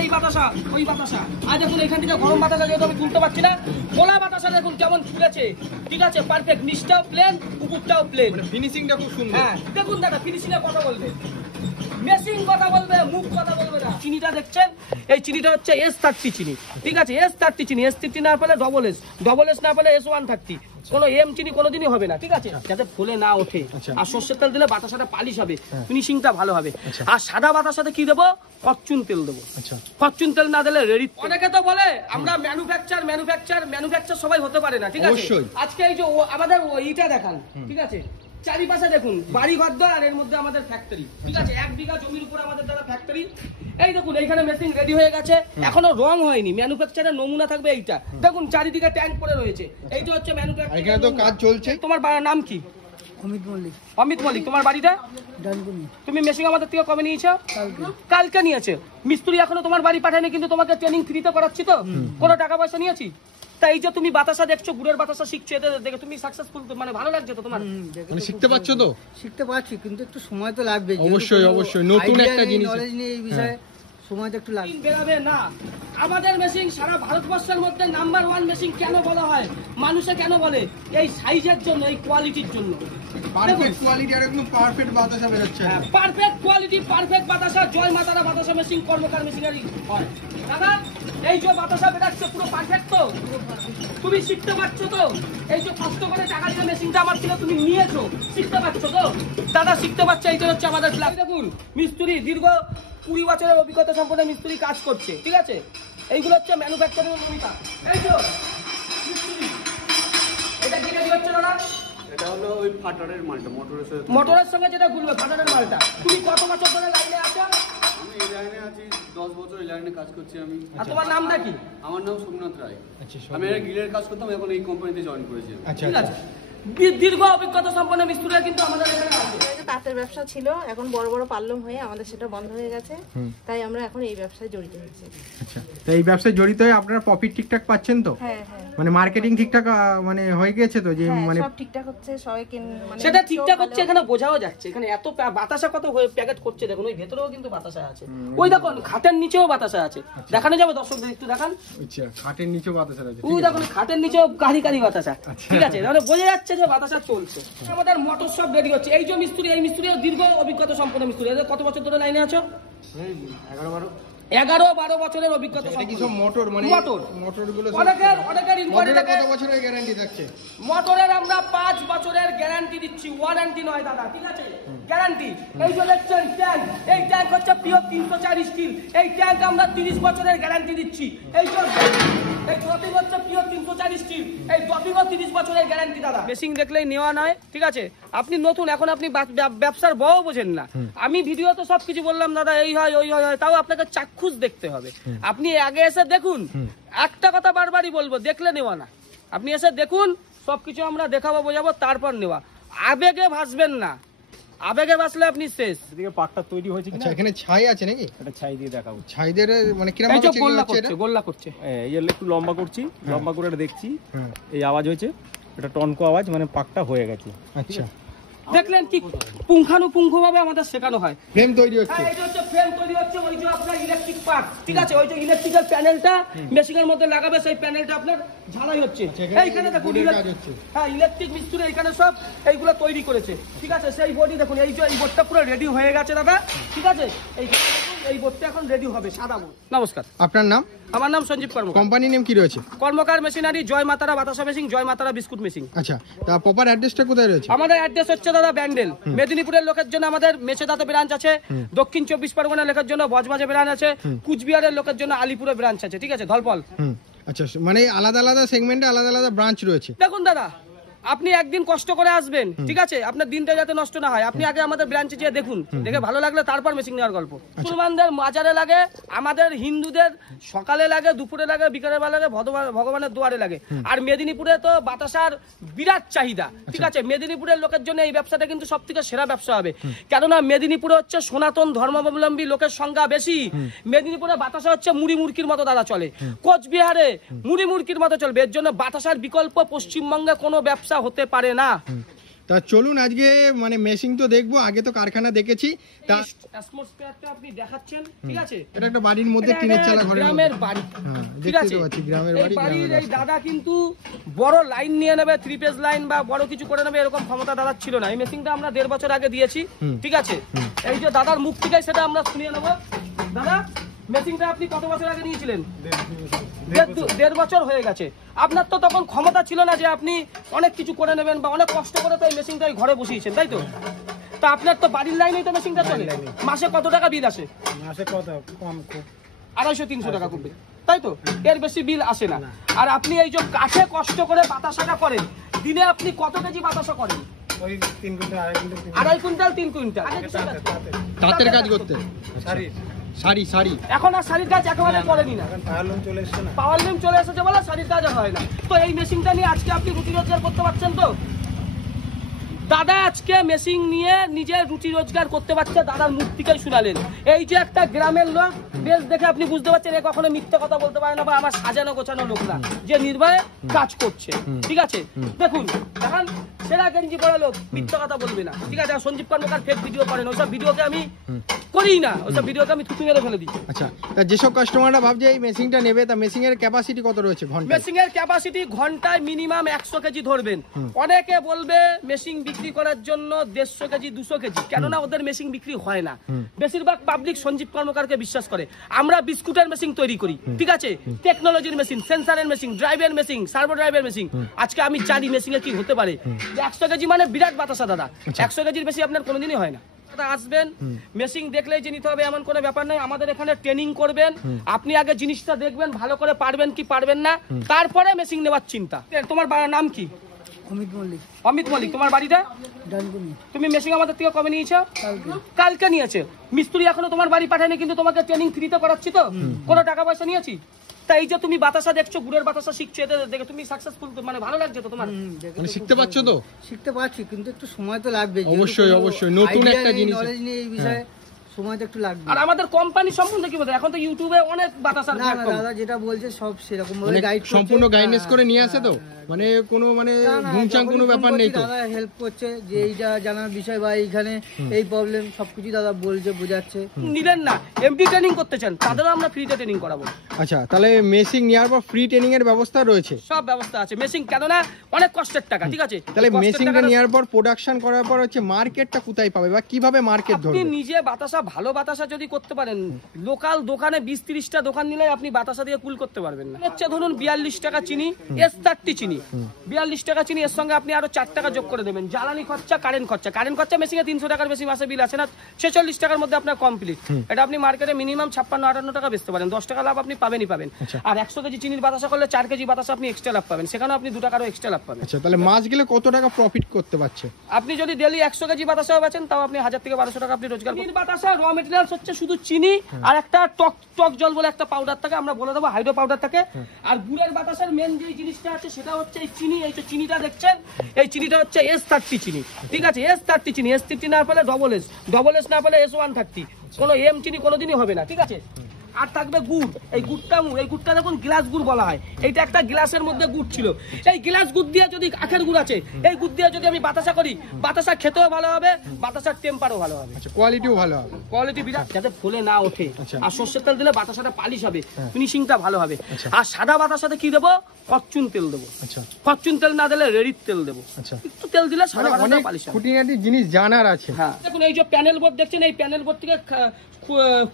এই বাতাসা ওই বাতাসা, আর দেখুন এখান থেকে গরম বাতাসা যেহেতু আমি তুলতে পারছি না, খোলা বাতাসা দেখুন কেমন ফুলেছে, ঠিক আছে পারফেক্ট, নিচটাও প্লেন উপরটাও প্লেন, ফিনিশিংটা খুব সুন্দর। হ্যাঁ দেখুন দাদা ফিনিশিং এর কথা বলবে, মেশিন কথা বলবে, মুখ কথা বলবে না। চিনিটা দেখছেন, এই চিনিটা হচ্ছে S30 চিনি, ঠিক আছে S30 চিনি, S30 না পেলে ডবল এস না পেলে S130, কোনো এম চিনি কোনোদিনই হবে না, ঠিক আছে, যাতে ফুলে না ওঠে। আর সর্ষের তেল দিলে বাতাসাটা পালিশ হবে, ফিনিশিংটা ভালো হবে। আর সাদা বাতাসাতে কি দেবো, ফরচুন তেল দেবো। ফরচুন তেল না দিলে রেডি। অনেকে তো বলে আমরা ম্যানুফ্যাকচার সবাই হতে পারে না, ঠিক আছে। আজকে এই যে আমাদের এইটা দেখান, ঠিক আছে, চারিপাশে দেখুন বাড়ি ঘর আর এর মধ্যে আমাদের ফ্যাক্টরি, ঠিক আছে, 1 বিঘা জমির উপর আমাদের দ্বারা ফ্যাক্টরি। এই দেখুন এইখানে মেশিন রেডি হয়ে গেছে, এখনো রং হয়নি, ম্যানুফ্যাকচারের নমুনা থাকবে এইটা। দেখুন চারিদিকে ট্যাঙ্ক পড়ে রয়েছে, এইটা হচ্ছে ম্যানুফ্যাকচার। এখানে তো কাজ চলছে। তোমার নাম কি? অমিত মল্লিক। তোমার বাড়িটা? তুমি মেশিন আমাদের থেকে কবে নিয়েছো? কালকে নিয়েছে। মিস্ত্রি এখনো তোমার বাড়ি পাঠায়নি, কিন্তু তোমাকে ট্রেনিং ফ্রিতে করাচ্ছি তো, কোনো টাকা পয়সা নিয়েছি? তাই এই যে তুমি বাতাসা দেখছো, গুড়ের বাতাসা শিখছো, এতে দেখে তুমি সাকসেসফুল, মানে ভালো লাগছে তো তোমার? মানে শিখতে পারছো তো? শিখতে পারছি, কিন্তু একটু সময় তো লাগবে। অবশ্যই অবশ্যই, নতুন একটা জিনিস, নলেজ নেই এই বিষয়ে, সময় তো একটু লাগবে। বেরাবে না। আমাদের মেশিন সারা ভারতবর্ষের মধ্যে নাম্বার 1 মেশিন কেন বলা হয়, মানুষে কেন বলে? এই সাইজের জন্য, এই কোয়ালিটির জন্য। পারফেক্ট কোয়ালিটি আর একদম পারফেক্ট বাতাসা বেরোচ্ছে। হ্যাঁ, পারফেক্ট কোয়ালিটি, পারফেক্ট বাতাসা, জয় মাতারা বাতাসা মেশিন, কর্মকার মেশিনারি হয়। দাদা এই যে বাতাসা বেরাচ্ছে পুরো পারফেক্ট তো? তুমি শিখতে পারছো তো? এই যে কষ্ট করে টাকা দিয়ে মেশিনটা আমার ছিল, তুমি নিয়েছো, শিখতে পারছো তো? দাদা শিখতে পারছে, এইটা হচ্ছে আমাদের ফ্ল্যাগ। দেখুন মিস্ত্রি দীর্ঘ 20 বছরের অভিজ্ঞতা সম্পন্ন মিস্ত্রি কাজ করছে, ঠিক আছে। এইগুলো হচ্ছে ম্যানুফ্যাকচারিং ভূমিকা। এই তো মিস্ত্রি, এটা কি রেডি হচ্ছে না? এটা হলো ওই ফাটারের মালটা, মোটরের সঙ্গে যেটা ঘুরবে ফাটারের মালটা। তুমি কত বছর ধরে লাইনে আছো? আমি এই লাইনে আছি 10 বছর, এই লাইনে কাজ করছি আমি। আর তোমার নামটা কি? আমার নাম সোমনাথ রায়। আমি গ্রিলের কাজ করতাম, এখন এই কোম্পানিতে জয়েন করেছি। ঠিক আছে, দীর্ঘ অভিজ্ঞতা সম্পন্ন মিস্ত্রিরা কিন্তু আমাদের এখানে আছে। তাঁতের ব্যবসা ছিল, এখন বড় বড় পার্লম হয়ে আমাদের সেটা বন্ধ হয়ে গেছে, তাই আমরা এখন এই ব্যবসায় জড়িত হয়েছি। আচ্ছা, তো এই ব্যবসায় জড়িত হয়ে আপনারা প্রফিট ঠিকঠাক পাচ্ছেন তো? হ্যাঁ হ্যাঁ, মানে মার্কেটিং ঠিকঠাক মানে হয়ে গেছে তো? যে মানে সব ঠিকঠাক হচ্ছে, সবাই মানে সেটা ঠিকঠাক হচ্ছে, এখানে বোঝাও যাচ্ছে। এখানে এত বাতাসা কত প্যাকেট করছে দেখুন, ওই ভেতরেও কিন্তু বাতাসা আছে, ওই দেখুন খাটের নিচেও বাতাসা আছে। দেখানো যাবে দর্শকদের একটু দেখান? আচ্ছা, খাটের নিচেও বাতাসা আছে, ওই দেখুন খাটের নিচেও কারি কারি বাতাসা, ঠিক আছে, তাহলে বোঝা যাচ্ছে যে বাতাসা চলছে। আমাদের মোটর সব রেডি হচ্ছে। এই যে মিস্ত্রি, এই মিস্ত্রি দীর্ঘ অভিজ্ঞতা সম্পন্ন মিস্ত্রি। কত বছর ধরে লাইনে আছো? 11-12 বছরের অভিজ্ঞতা। মোটর মানে মোটরগুলো অনেকের ইনকোয়ারি থাকে, কত বছরের গ্যারান্টি থাকছে? মোটরের আমরা 5 বছরের গ্যারান্টি দিচ্ছি, ওয়ারেন্টি নয় দাদা, ঠিক আছে, গ্যারান্টি। এই যে দেখছেন ট্যাঙ্ক, এই ট্যাঙ্ক হচ্ছে পিওর 304 স্টিল, এই ট্যাঙ্ক আমরা 30 বছরের গ্যারান্টি দিচ্ছি। এই যে এই ড্রপিং হচ্ছে পিওর 304 স্টিল, এই ড্রপিংও 30 বছরের গ্যারান্টি দাদা। মেশিন দেখলেই নেওয়া নয়, ঠিক আছে। আপনি নতুন, এখন আপনি ব্যবসার বড় বোঝেন না। আমি ভিডিওতে সবকিছু বললাম দাদা এই হয় ওই হয়, তাও আপনাকে চাক্ষুষ দেখতে হবে। আপনি আগে এসে দেখুন, একটা কথা বারবারই বলবো, দেখলে নেওয়া না। আপনি এসে দেখুন, সবকিছু আমরা দেখাবো বোঝাবো, তারপর নেওয়া। আবেগে ভাসবেন না, আবেগে ভাসলে আপনি শেষ। এদিকে পাটটা তৈরি হয়েছে কিনা? আচ্ছা, এখানে ছাই আছে নাকি? এটা ছাই দিয়ে দেখাবো। ছাই দিয়ে মানে কিরকম হচ্ছে? গোল্লা করছে। এই একটু লম্বা করছি, লম্বা করে দেখছি, এই আওয়াজ হয়েছে, এটা টনকো আওয়াজ, মানে পাকটা হয়ে গেছে। আচ্ছা, দেখলেন কি পুঙ্খানুপুঙ্খভাবে আমাদের শেখানো হয়। ফ্রেম তৈরি হচ্ছে, এই যে হচ্ছে ফ্রেম তৈরি হচ্ছে, ওই যে আপনার ইলেকট্রিক পার্ট, ঠিক আছে, ওই যে ইলেকট্রিক্যাল প্যানেলটা মেশিনের মধ্যে লাগাবে, সেই প্যানেলটা আপনার ঝালাই হচ্ছে। এইখানে দেখুন হ্যাঁ, ইলেকট্রিক মিস্ত্রি এখানে সব এইগুলো তৈরি করেছে, ঠিক আছে। সেই বোর্ডই দেখুন, এই যে এই বোর্ডটা পুরো রেডি হয়ে গেছে দাদা, ঠিক আছে। এই বোর্ডটা এখন রেডি হবে, সাদা বোর্ড। নমস্কার, আপনার নাম? আমার নাম সঞ্জীব কর্মকার। কোম্পানি নেম কি রয়েছে? কর্মকার মেশিনারি, জয় মাতারা বাতাসা মেশিন, জয় মাতারা বিস্কুট মেশিন। আচ্ছা, তা প্রপার অ্যাড্রেসটা কোথায় রয়েছে? আমাদের অ্যাড্রেস হচ্ছে দাদা ব্যান্ডেল। মেদিনীপুরের লোকের জন্য আমাদের মেছেদাতে ব্রাঞ্চ আছে, দক্ষিণ 24 পরগনা লোকের জন্য বজবাজে ব্রাঞ্চ আছে, কুচবিহারের লোকের জন্য আলিপুরে ব্রাঞ্চ আছে, ঠিক আছে, ধলপল। আচ্ছা, মানে আলাদা আলাদা সেগমেন্টে আলাদা আলাদা ব্রাঞ্চ রয়েছে। দেখুন দাদা, আপনি একদিন কষ্ট করে আসবেন, ঠিক আছে, আপনার দিনটা যাতে নষ্ট না হয়, আপনি আগে আমাদের ব্রাঞ্চে গিয়ে দেখুন, দেখে ভালো লাগলে তারপর মেশিন নেওয়ার গল্প। মুসলমানদের মাজারে লাগে, আমাদের হিন্দুদের সকালে লাগে, দুপুরে লাগে, বিকালে লাগে, ভগবানের দুয়ারে লাগে। আর মেদিনীপুরে তো বাতাসার বিরাট চাহিদা, ঠিক আছে। মেদিনীপুরের লোকের জন্য এই ব্যবসাটা কিন্তু সব থেকে সেরা ব্যবসা হবে, কেননা মেদিনীপুরে হচ্ছে সনাতন ধর্মাবলম্বী লোকের সংখ্যা বেশি। মেদিনীপুরে বাতাসা হচ্ছে মুড়ি মুড়কির মতো দাদা চলে, কোচবিহারে মুড়ি মুড়কির মতো চলবে। এর জন্য বাতাসার বিকল্প পশ্চিমবঙ্গে কোনো ব্যবসা হতে পারে না। তা চলুন আজকে মানে মেশিন তো দেখবো, আগে তো কারখানা দেখেছি। তা অ্যাটমসফিয়ারটা আপনি দেখাচ্ছেন, ঠিক আছে? এটা একটা বাড়ির মধ্যে টিনের চালা ঘরের গ্রামের মধ্যে। বাড়ি, হ্যাঁ, ঠিক দেখতে আছে? তো পাচ্ছি গ্রামের এই বাড়ি, বাড়ির গ্রামের এই রাস্তা। দাদা কিন্তু বড় লাইন নিয়ে নেবে, 3 পেজ লাইন বা বড় কিছু করে নেবে এরকম ক্ষমতা দাদার ছিল না। এই মেশিনটা আমরা 1.5 বছর আগে দিয়েছি, ঠিক আছে? এই যে দাদার মুখ থেকে সেটা আমরা শুনিয়ে নেব। দাদা, মেশিনটা আপনি কত বছর আগে নিয়েছিলেন? 1.5 বছর হয়ে গেছে। আপনার তো তখন ক্ষমতা ছিল না যে আপনি অনেক কিছু করে নেবেন বা অনেক কষ্ট করে তো এই মেশিনটা ঘরে বসিয়েছেন, তাই তো? তা আপনার তো বাড়ির লাইনেই তো মেশিনটা চলে। মাসে কত টাকা বিল আসে? মাসে কত কম 250-300 টাকা কমবে, তাই তো? এর বেশি বিল আসে না। আর আপনি এই যে কাঠে কষ্ট করে বাতাসাটা করেন, দিনে আপনি কত কেজি বাতাসা করেন? ওই 3 কুইন্টাল 2.5 কুইন্টাল 3 কুইন্টাল। তাঁতের কাজ করতে শাড়ি শাড়ি এখন আর শাড়ির কাজ একেবারে করেনি না, পারলুম চলে এসছে না। পাওয়ার লুম চলে এসেছে বলে শাড়ির কাজ আর হয় না। তো এই মেশিনটা নিয়ে আজকে আপনি রুটি রোজগার করতে পারছেন তো? দাদা আজকে মেশিন নিয়ে নিজের রুটি রোজগার করতে পারছে, দাদার মুখ থেকেই শুনালেন। এই যে একটা গ্রামের লোক, বেশ দেখে আপনি বুঝতে পারছেন এ কখনো মিথ্যে কথা বলতে পারে না বা আমার সাজানো গোছানো লোক না, যে নির্ভয়ে কাজ করছে, ঠিক আছে? দেখুন, এখন সেরা গেঞ্জি পড়া লোক মিথ্যে কথা বলবে না, ঠিক আছে? আর সঞ্জীব কর্মকার ফেক ভিডিও করেন, ওইসব ভিডিওকে আমি করি না, ওইসব ভিডিওকে আমি থুতু মেরে ফেলে দিই। আচ্ছা, তা যেসব কাস্টমাররা ভাবছে এই মেশিনটা নেবে, তা মেশিনের ক্যাপাসিটি কত রয়েছে ঘন্টায়? মেশিং এর ক্যাপাসিটি ঘন্টায় মিনিমাম 100 কেজি ধরবেন। অনেকে বলবে মেশিন বিক্রি করার জন্য 150 কেজি 200 কেজি, কেননা ওদের মেশিন বিক্রি হয় না। বেশিরভাগ পাবলিক সঞ্জীব কর্মকারকে বিশ্বাস করে। আমরা বিস্কুটের মেশিন তৈরি করি, ঠিক আছে? টেকনোলজির মেশিন, সেন্সারের মেশিন, ড্রাইভের মেশিন, সার্ভো ড্রাইভের মেশিন। আজকে আমি জানি মেশিন এর কি হতে পারে। 100 কেজি মানে বিরাট বাতাসা দাদা, 100 কেজির বেশি আপনার কোনোদিনই হয় না। আসবেন, মেশিন দেখলেই যে নিতে হবে এমন কোনো ব্যাপার নয়। আমাদের এখানে ট্রেনিং করবেন, আপনি আগে জিনিসটা দেখবেন ভালো করে পারবেন কি পারবেন না, তারপরে মেশিন নেওয়ার চিন্তা। তোমার নাম কি? অমিত মল্লিক, অমিত মল্লিক। তোমার বাড়িটা? ডানকুনি। তুমি মেশিন আমাদের থেকে কবে নিয়েছো? কালকে নিয়েছে। মিস্ত্রি এখনো তোমার বাড়ি পাঠায়নি, কিন্তু তোমাকে ট্রেনিং ফ্রিতে করাচ্ছি তো, কোনো টাকা পয়সা নিয়েছি? তাই যে তুমি বাতাসা দেখছো, গুড়ের বাতাসা শিখছো, এটা দেখে তুমি সাকসেসফুল, মানে ভালো লাগছে তো তোমার? মানে শিখতে পারছো তো? শিখতে পারছি, কিন্তু একটু সময় তো লাগবে। অবশ্যই, অবশ্যই, নতুন একটা জিনিস, নলেজ নেই এই বিষয়ে, সময় তো একটু লাগবে। আর আমাদের কোম্পানি সম্বন্ধে কি বলতে, এখন তো ইউটিউবে অনেক বাতাসার না না, দাদা যেটা বলছে সব সেরকম ভাবে মানে গাইড সম্পূর্ণ গাইডেন্স করে নিয়ে আসে তো, মানে কোনো মানে ঘুমচাং কোনো ব্যাপার নেই তো? দাদা হেল্প করছে যে এইটা জানার বিষয় বা এইখানে এই প্রবলেম সবকিছু দাদা বলছে, বোঝাচ্ছে। নিলেন না, এমডি ট্রেনিং করতে চান, তাদেরও আমরা ফ্রিতে ট্রেনিং করাবো। আচ্ছা, তাহলে মেশিন নেওয়ার পর ফ্রি ট্রেনিং এর ব্যবস্থা রয়েছে? সব ব্যবস্থা আছে। মেশিন কেননা অনেক কষ্টের টাকা, ঠিক আছে? তাহলে কষ্টের মেশিনটা টাকাটা- নেওয়ার পর প্রোডাকশন করার পর হচ্ছে মার্কেটটা কোথায় পাবে বা কিভাবে মার্কেট আপনি ধরবে? নিজে বাতাসা, ভালো বাতাসা যদি করতে পারেন, লোকাল দোকানে 20-30টা দোকান নিলে আপনি বাতাসা দিয়ে কুল করতে পারবেন না। হচ্ছে ধরুন 42 টাকা চিনি, S30 চিনি, 42 টাকা চিনি, এর সঙ্গে আপনি আরো 4 টাকা যোগ করে দেবেন। জ্বালানি খরচা, কারেন্ট খরচা মেশিনে 300 টাকার বেশি মাসে বিল আছে না, 46 টাকার মধ্যে আপনার কমপ্লিট। এটা আপনি মার্কেটে মিনিমাম 56-58 টাকা বেচতে পারেন, 10 টাকা লাভ আপনি পাবেনই পাবেন। আর 100 কেজি চিনির বাতাসা করলে 4 কেজি বাতাসা আপনি এক্সট্রা লাভ পাবেন, সেখানে আপনি 2 টাকারও এক্সট্রা লাভ পাবেন। আচ্ছা, তাহলে মাস গেলে কত টাকা প্রফিট করতে পারছে? আপনি যদি ডেলি 100 কেজি বাতাসা বেচেন, তাও আপনি 1000 থেকে 1200 টাকা আপনি রোজগার করবেন। বাতাসা র মেটেরিয়ালস হচ্ছে শুধু চিনি আর একটা টক জল বলে একটা পাউডার থাকে, আমরা বলে দেবো হাইড্রো পাউডার থাকে। আর গুড়ের বাতাসার মেন যে জিনিসটা আছে সেটা হচ্ছে এই চিনি। এই যে চিনিটা দেখছেন, এই চিনিটা হচ্ছে S30 চিনি, ঠিক আছে? S30 চিনি, S30 না পেলে ডবল এস না পেলে S130, কোনো এম চিনি কোনোদিনই হবে না, ঠিক আছে? আর থাকবে গুড়। এই গুড়টা দেখুন গ্লাস গুড় বলা হয়। এইটা একটা গ্লাসের মধ্যে গুড় ছিল। এই গ্লাস গুড় দিয়ে যদি, আখের গুড় আছে, এই গুড় দিয়ে যদি আমি বাতাসা করি, বাতাসা খেতেও ভালো হবে, বাতাসার টেম্পারও ভালো হবে। আচ্ছা, কোয়ালিটিও ভালো হবে? কোয়ালিটি বিরাট, যাতে ফুলে না ওঠে। আর সর্ষের তেল দিলে বাতাসাটা পালিশ হবে, ফিনিশিংটা ভালো হবে। আর সাদা বাতাসাতে কি দেবো? ফরচুন তেল দেবো। আচ্ছা, ফরচুন তেল না দিলে রেডির তেল দেবো। আচ্ছা, একটু তেল দিলে সাদা মানে বাতাসা অনেক পালিশ হবে। খুঁটিনাটি জিনিস জানার আছে। হ্যাঁ, দেখুন এই যে প্যানেল বোর্ড দেখছেন, এই প্যানেল বোর্ড থেকে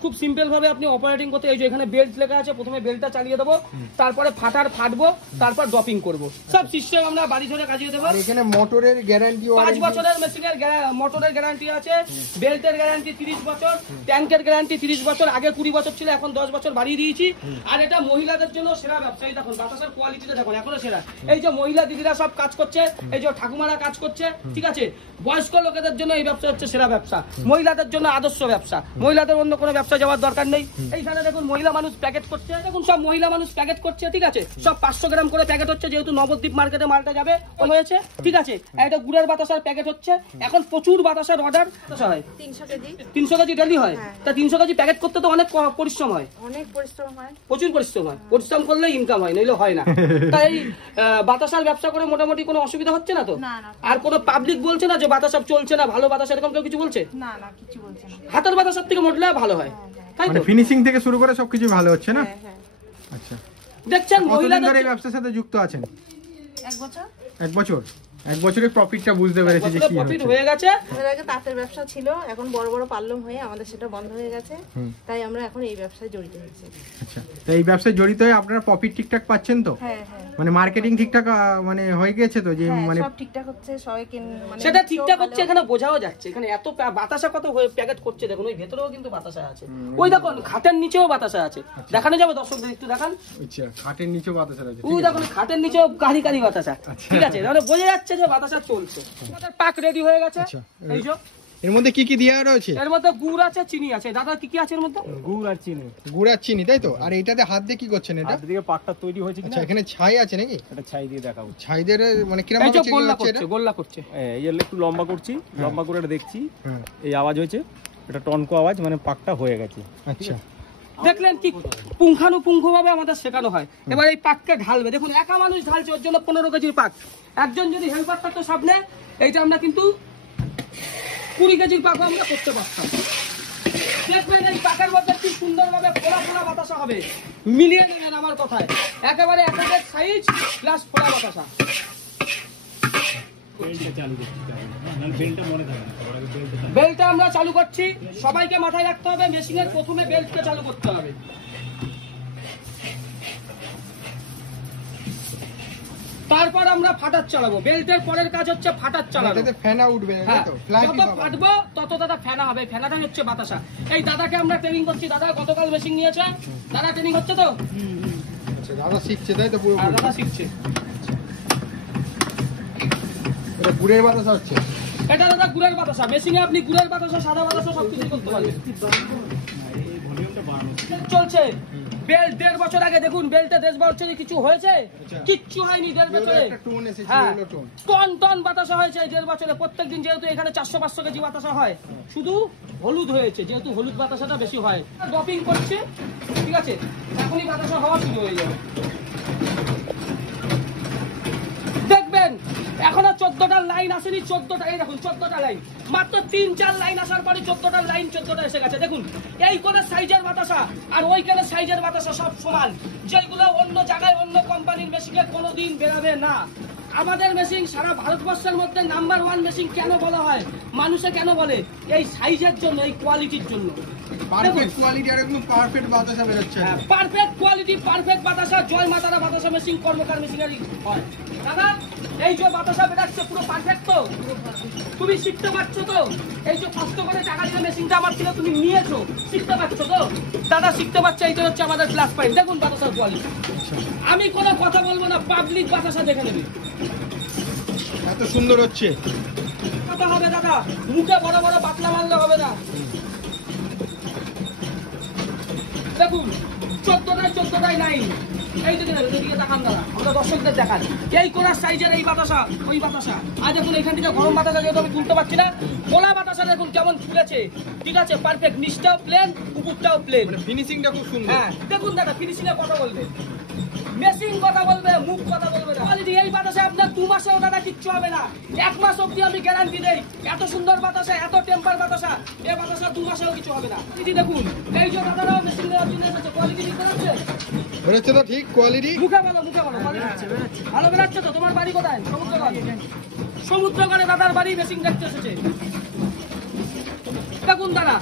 খুব সিম্পল ভাবে আপনি অপারেটিং করতে, এই যে এখানে বেল্ট লেখা আছে, প্রথমে বেল্টটা চালিয়ে দেবো, তারপরে ফাটবো, তারপর ড্রপিং করবো। সব সিস্টেম আমরা বাড়ি ধরে কাজিয়ে দেবো। আর এখানে মোটরের গ্যারান্টি 5 বছরের মেশিনের মোটরের গ্যারান্টি আছে, বেল্টের গ্যারান্টি 30 বছর, ট্যাঙ্কের গ্যারান্টি 30 বছর। আগে 20 বছর ছিল, এখন 10 বছর বাড়িয়ে দিয়েছি। আর এটা মহিলাদের জন্য সেরা ব্যবসা। এই দেখুন বাতাসের কোয়ালিটিটা দেখুন, এখনো সেরা। এই যে মহিলা দিদিরা সব কাজ করছে, এই যে ঠাকুমারা কাজ করছে, ঠিক আছে? বয়স্ক লোকেদের জন্য এই ব্যবসা হচ্ছে সেরা ব্যবসা, মহিলাদের জন্য আদর্শ ব্যবসা। মহিলাদের অন্য কোনো ব্যবসা যাওয়ার দরকার নেই। এইখানে এখানে দেখুন মহিলা মানুষ প্যাকেট করছে, দেখুন সব মহিলা মানুষ প্যাকেট করছে, ঠিক আছে, সব 500 গ্রাম করে প্যাকেট হচ্ছে, যেহেতু নবদ্বীপ মার্কেটে মালটা যাবে হয়েছে, ঠিক আছে। এটা গুড়ের বাতাসার প্যাকেট হচ্ছে, এখন প্রচুর বাতাসার অর্ডার হয়, 300 কেজি ডেলি হয়। তা 300 কেজি প্যাকেট করতে তো অনেক পরিশ্রম হয়, প্রচুর পরিশ্রম হয়, পরিশ্রম করলে ইনকাম হয়, নইলে হয় না। তাই বাতাসার ব্যবসা করে মোটামুটি কোনো অসুবিধা হচ্ছে না তো? আর কোনো পাবলিক বলছে না যে বাতাসা চলছে না, ভালো বাতাসা, এরকম কেউ কিছু বলছে? হাতের বাতাসার থেকে মোটলে ভালো হয়, তাই তো? ফিনিশিং থেকে শুরু করে সবকিছু ভালো হচ্ছে না? আচ্ছা, দেখছেন কতদিন মহিলাদের ধরে এই ব্যবসার সাথে যুক্ত আছেন? 1 বছর। 1 বছর। 1 বছরের প্রফিটটা বুঝতে পেরেছি যে কি প্রফিট হচ্ছে। হয়ে গেছে। এর আগে তাঁতের ব্যবসা ছিল, এখন বড় বড় পাল্লম হয়ে আমাদের সেটা বন্ধ হয়ে গেছে, তাই আমরা এখন এই ব্যবসায় জড়িত হয়েছি। আচ্ছা, তো এই ব্যবসায় জড়িত হয়ে আপনারা প্রফিট ঠিকঠাক পাচ্ছেন তো? হ্যাঁ। মানে মার্কেটিং ঠিকঠাক মানে হয়ে গেছে তো, যে মানে সব ঠিকঠাক হচ্ছে, সবাই মানে সেটা ঠিকঠাক হচ্ছে, এখানে বোঝাও যাচ্ছে। এখানে এত বাতাসা কত হয়ে প্যাকেট করছে, দেখুন ওই ভেতরেও কিন্তু বাতাসা আছে, ওই দেখুন খাটের নিচেও বাতাসা আছে, দেখানো যাবে দর্শকদের একটু দেখান। আচ্ছা, খাটের নিচেও বাতাসা আছে, ওই দেখুন খাটের নিচেও কারি কারি বাতাসা, ঠিক আছে, তাহলে বোঝা যাচ্ছে যে বাতাসা চলছে। আমাদের পাক রেডি হয়ে গেছে, এই যে এর মধ্যে কি কি দেওয়া রয়েছে? এর মধ্যে গুড় আছে, চিনি আছে। দাদা কি কি আছে এর মধ্যে? গুড় আর চিনি। গুড় আর চিনি, তাই তো? আর এটাতে হাত দিয়ে কি করছেন এটা? হাত দিয়ে পাকটা তৈরি হয়েছে কিনা আচ্ছা, এখানে ছাই আছে নাকি? এটা ছাই দিয়ে দেখাবো। ছাইদের মানে কিরকম এই যে ভাবে গোল্লা হচ্ছে এটা? করছে, গোল্লা করছে। এই এর একটু লম্বা করছি, লম্বা করে এটা দেখছি, হ্যাঁ, এই আওয়াজ হয়েছে, এটা টনকো আওয়াজ, মানে পাকটা হয়ে গেছে। আচ্ছা, দেখলেন কি পুঙ্খানুপুঙ্খ ভাবে আমাদের শেখানো হয়। এবার এই পাককে ঢালবে, দেখুন একা মানুষ ঢালছে, ওর জন্য 15 কেজির পাক। একজন যদি হেল্পার থাকতো সামনে, এইটা আমরা কিন্তু 20 কেজির পাকও আমরা করতে পারতাম। দেখবেন এই পাকের মধ্যে কি সুন্দরভাবে ফোলা ফোলা বাতাসা হবে, মিলিয়ে নেবেন আমার কথায়, একেবারে একেবারে সাইজ প্লাস ফোলা বাতাসা। বেল্টটা আমরা চালু করছি, সবাইকে মাথায় রাখতে হবে, মেশিনের প্রথমে বেল্টকে চালু করতে হবে। তারপর আমরা ফাটার চালাবো। বেল্টের পরের কাজ হচ্ছে ফাটার চালানো। এটাতে ফ্যান উঠবে, তাই হ্যাঁ, তো? ফ্লাই যত ফাটবো তত দাদা ফেনা হবে, ফেনাটাই হচ্ছে বাতাসা। এই দাদাকে আমরা ট্রেনিং করছি, দাদা গতকাল মেশিন নিয়েছে, দাদা ট্রেনিং হচ্ছে তো? আচ্ছা, দাদা শিখছে, তাই তো? পুরো আর দাদা শিখছে। এটা গুড়ের বাতাসা হচ্ছে। এটা দাদা গুড়ের বাতাসা। মেশিনে আপনি গুড়ের বাতাসা, সাদা বাতাসা সবকিছু করতে পারবেন। চলছে বেল্ট 1.5 বছর আগে, দেখুন বেল্টে 1.5 বছরে কিছু হয়েছে? কিচ্ছু হয়নি 1.5 বছরে। একটা টোন এসেছে, হ্যাঁ, এলো টোন। টন টন বাতাসা হয়েছে 1.5 বছরে। প্রত্যেকদিন যেহেতু এখানে 400-500 কেজি বাতাসা হয়, শুধু হলুদ হয়েছে, যেহেতু হলুদ বাতাসাটা বেশি হয়। ড্রপিং করছে, ঠিক আছে, এখনই বাতাসা হওয়া শুরু হয়ে যাবে। দেখবেন এখনো 14টা লাইন আসেনি, 14টা, এই দেখুন 14টা লাইন, মাত্র 3-4 লাইন আসার পরে 14টা লাইন 14টা এসে গেছে। দেখুন এই কোণের সাইজের বাতাসা আর ওই কোণের সাইজের বাতাসা সব সমান, যেগুলো অন্য জায়গায় অন্য কোম্পানির মেশিনে কোনোদিন বেরাবে না। আমাদের মেশিন সারা ভারতবর্ষের মধ্যে নাম্বার 1 মেশিন কেন বলা হয়, মানুষে কেন বলে? এই সাইজের জন্য, এই কোয়ালিটির জন্য। পারফেক্ট কোয়ালিটি আর একদম পারফেক্ট বাতাসা বেরোচ্ছে। হ্যাঁ, পারফেক্ট কোয়ালিটি, পারফেক্ট বাতাসা। জয় মাতারা বাতাসা মেশিন, কর্মকার মেশিনারি হয়। দাদা এই যে বাতাসা বেরাচ্ছে পুরো পারফেক্ট তো? তুমি শিখতে পারছো তো? এই যে কষ্ট করে টাকা দিয়ে মেশিনটা আমার ছিল, তুমি নিয়েছো, শিখতে পারছো তো? দাদা শিখতে পারছে, এইটা হচ্ছে আমাদের প্লাস পয়েন্ট। দেখুন বাতাসার কোয়ালিটি, আমি কোনো কথা বলবো না, পাবলিক বাতাসা দেখে নেবে। এত সুন্দর হচ্ছে। কথা হবে দাদা, মুখে বড় বড় বাতলা মারলে হবে না। দেখুন 14টায় লাইন, এই দিকে দেখান দাদা, আমরা দর্শকদের দেখান। এই কোনার সাইজের এই বাতাসা, ওই বাতাসা। আর দেখুন এখান থেকে গরম বাতাসা, যেহেতু আমি তুলতে পারছি না, খোলা বাতাসা দেখুন কেমন ফুলেছে, ঠিক আছে, পারফেক্ট, নিচটাও প্লেন, উপরটাও প্লেন। ফিনিশিংটা খুব সুন্দর। হ্যাঁ, দেখুন দাদা ফিনিশিং এর কথা বলবে, মেশিন কথা বলবে, মুখ কথা বলবে না। কোয়ালিটি এই বাতাসে আপনার 2 মাসেও দাদা কিচ্ছু হবে না, 1 মাস অবধি আমি গ্যারান্টি দেই। এত সুন্দর বাতাসা, এত টেম্পার বাতাসা, এই বাতাসা 2 মাসেও কিছু হবে না। কোয়ালিটি দেখুন, এই যে দাদারাও মেশিন দেওয়ার জন্য এসেছে, কোয়ালিটি ঠিক বেরোচ্ছে? বেরোচ্ছে তো ঠিক কোয়ালিটি? মুখে বলো, মুখে বলো, ভালো বেরোচ্ছে তো? তোমার বাড়ি কোথায়? সমুদ্রগড়। সমুদ্রগড়ে দাদার বাড়ি মেশিন দেখতে এসেছে। দেখুন দাদা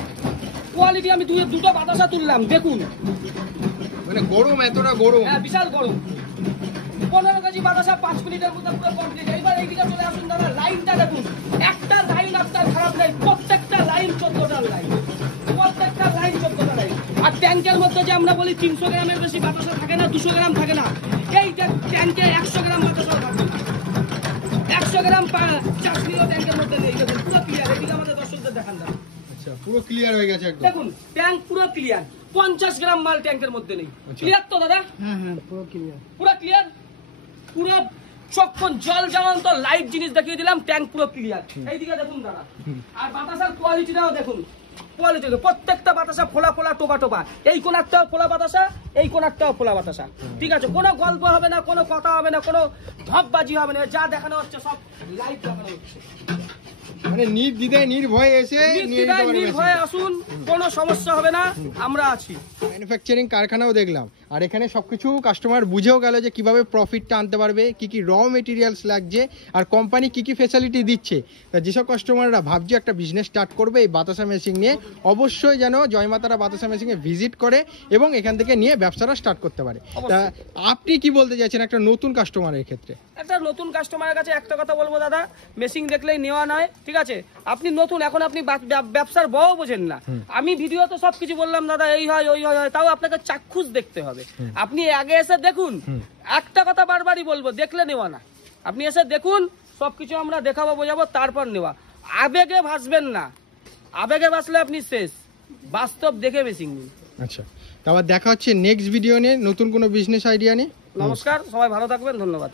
কোয়ালিটি, আমি দুটো বাতাসা তুললাম, দেখুন মানে গরম, এতটা গরম। হ্যাঁ, বিশাল গরম। 15 কেজি বাতাসা 5 মিনিটের মধ্যে পুরো কমপ্লিট। এইবার এইদিকে চলে আসুন দাদা, লাইনটা দেখুন, একটা লাইন আপনার খারাপ নেই, প্রত্যেকটা লাইন 14টা লাইন, প্রত্যেকটা লাইন 14টা লাইন। আর ট্যাঙ্কের মধ্যে যে আমরা বলি 300 গ্রামের বেশি বাতাসা থাকে না, 200 গ্রাম থাকে না, এই ট্যাঙ্কে 100 গ্রাম বাতাসা থাকে, 100 গ্রাম চাষ নিয়েও ট্যাঙ্কের মধ্যে নেই। দেখুন পুরো ক্লিয়ার, এদিকে আমাদের দর্শকদের দেখান দাদা। আচ্ছা, পুরো ক্লিয়ার হয়ে গেছে একদম। দেখুন ট্যাঙ্ক পুরো ক্লিয়ার, 50 গ্রাম মাল ট্যাঙ্কের মধ্যে নেই। ক্লিয়ার তো দাদা? হ্যাঁ হ্যাঁ পুরো ক্লিয়ার। পুরো ক্লিয়ার, পুরো চক্ষণ জল যেমন তো লাইট জিনিস দেখিয়ে দিলাম, ট্যাঙ্ক পুরো ক্লিয়ার। এইদিকে দেখুন দাদা, আর বাতাসার কোয়ালিটিটাও দেখুন, কোয়ালিটি প্রত্যেকটা বাতাসা ফোলা ফোলা টোপা টোপা, এই কোনারটাও ফোলা বাতাসা, এই কোনারটাও ফোলা বাতাসা, ঠিক আছে? কোনো গল্প হবে না, কোনো কথা হবে না, কোনো ধপবাজি হবে না, যা দেখানো হচ্ছে সব লাইট দেখানো হচ্ছে। মানে নির্দ্বিধায় নির্ভয়ে এসে নির্ভয়ে আসুন, কোনো সমস্যা হবে না, আমরা আছি। ম্যানুফ্যাকচারিং কারখানাও দেখলাম, আর এখানে সবকিছু কাস্টমার বুঝেও গেল যে কিভাবে প্রফিটটা আনতে পারবে, কি কি র মেটেরিয়ালস লাগছে, আর কোম্পানি কি কি ফ্যাসিলিটি দিচ্ছে। তা যেসব কাস্টমাররা ভাবছে একটা বিজনেস স্টার্ট করবে এই বাতাসা মেশিন নিয়ে, অবশ্যই যেন জয়মাতারা বাতাসা মেশিনে ভিজিট করে এবং এখান থেকে নিয়ে ব্যবসাটা স্টার্ট করতে পারে। তা আপনি কি বলতে চাইছেন একটা নতুন কাস্টমারের ক্ষেত্রে? একটা নতুন কাস্টমারের কাছে একটা কথা বলবো দাদা, মেশিন দেখলেই নেওয়া নয়, ঠিক আছে? আপনি নতুন, এখন আপনি ব্যবসার বড় বোঝেন না। আমি ভিডিও তো সবকিছু বললাম দাদা, এই হয় ওই হয়, তাও আপনাকে চাক্ষুষ দেখতে হবে। আপনি আগে এসে দেখুন, একটা কথা বারবারই বলবো, দেখলে নেওয়া না। আপনি এসে দেখুন, সবকিছু আমরা দেখাবো বোঝাবো, তারপর নেওয়া। আবেগে ভাসবেন না, আবেগে ভাসলে আপনি শেষ। বাস্তব দেখে মেশিন নিন। আচ্ছা, তারপর দেখা হচ্ছে নেক্সট ভিডিও নিয়ে, নতুন কোনো বিজনেস আইডিয়া নিয়ে। নমস্কার, সবাই ভালো থাকবেন, ধন্যবাদ।